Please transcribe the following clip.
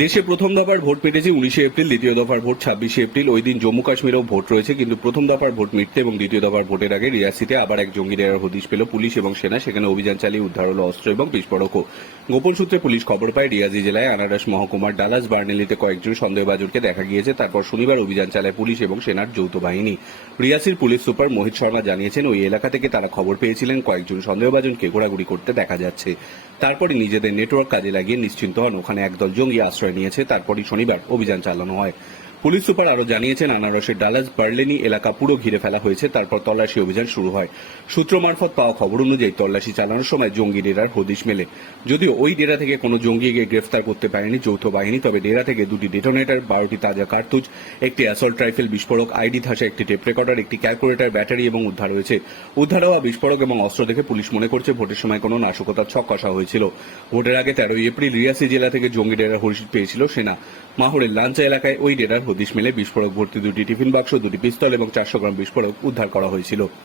দেশে প্রথম দফার ভোট মিটেছে উনিশে এপ্রিল, দ্বিতীয় দফার ভোট ছাব্বিশে এপ্রিল। ওই দিন জম্মু কাশ্মীরেও ভোট রয়েছে, কিন্তু প্রথম দফার ভোট মিটতে এবং দ্বিতীয় দফার ভোটের আগে রিয়াসিতে আবার এক জঙ্গি ডেরার হদিশ পেল পুলিশ এবং সেনা। সেখানে অভিযান চালিয়ে উদ্ধার হলো অস্ত্র এবং বিস্ফোরকও গোপন সূত্রে পুলিশ খবর পায়, রিয়াজি জেলায় আনারস মহকুমার ডালাস বার্নেলিতে কয়েকজন সন্দেহবাজনকে দেখা গিয়েছে। তারপর শনিবার অভিযান চালায় পুলিশ এবং সেনার যৌথ বাহিনী। রিয়াসির পুলিশ সুপার মোহিত শর্মা জানিয়েছেন, ওই এলাকা থেকে তারা খবর পেয়েছিলেন, কয়েকজন সন্দেহবাজনকে ঘোরাঘুরি করতে দেখা যাচ্ছে। তারপরে নিজেদের নেটওয়ার্ক কাজে লাগিয়ে নিশ্চিন্ত হন। ওখানে একদল জঙ্গি আশ্রয় নিয়েছে, তারপরই শনিবার অভিযান চালানো হয়। পুলিশ সুপার আরও জানিয়েছেন, আনারসের ডালাস বার্লেনি এলাকা পুরো ঘিরে ফেলা হয়েছে, তারপর তল্লাশি অভিযান শুরু হয়। সূত্র মারফত পাওয়া খবর অনুযায়ী তল্লাশি চালানোর সময় জঙ্গি ডেরার হদিশ মেলে। যদিও ওই ডেরা থেকে কোনো জঙ্গি গিয়ে গ্রেফতার করতে পারেনি যৌথ বাহিনী, তবে ডেরা থেকে দুটি ডেটোনেটর, বারোটি তাজা কার্তুজ, একটি অ্যাসল্ট রাইফেল বিস্ফোরক আইডি ধাসা একটি টেপ রেকর্ডার একটি ক্যালকুলেটর ব্যাটারি এবং উদ্ধার হয়েছে। উদ্ধার হওয়া বিস্ফোরক এবং অস্ত্র দেখে পুলিশ মনে করছে ভোটের সময় কোনো নাশকতার ছক কষা হয়েছিল। ভোটের আগে তেরোই এপ্রিল রিয়াসি জেলা থেকে জঙ্গি ডেরার হদিশ পেয়েছিল সেনা। মাহরের লাঞ্চা এলাকায় ওই ডেরার হদিশ মেলে বিস্ফোরক ভর্তি দুটি টিফিন বাক্স, দুটি পিস্তল এবং চারশো গ্রাম বিস্ফোরক উদ্ধার করা হয়েছিল।